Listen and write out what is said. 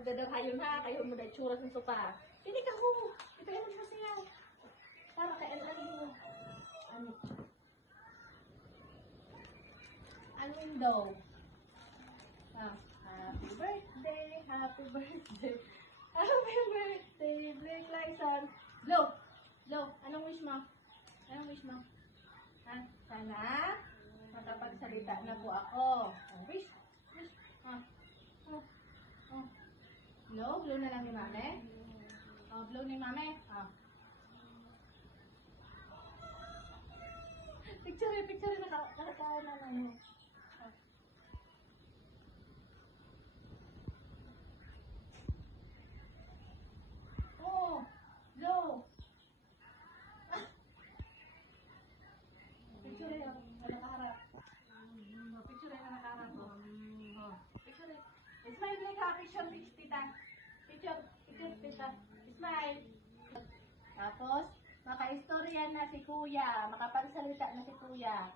magdadaghayon ha, kayo mo na itsura ng sopa. Hindi ka ho, ito yung magsasayaw. Para kay ano mo. Ano? Ang window. Ah, happy birthday, happy birthday. Happy birthday, Blake Lyson. Blow, blow. Anong wish mo? Anong wish mo? Ha? Sana makapagsalita na po ako. Oh, wish, wish. Ah, oh, oh. Blow, blow na lang ni Mame. Oh, blow ni Mame. Ah. Picture, nakakawa na lang mo. Oh, blow. Picture na nakaharap. Picture na nakaharap. Oh, picture. Smile like ha, picture, tita. Picture, tita. Smile. Tapos, makaistorya na si kuya. Makapagsalita na si kuya.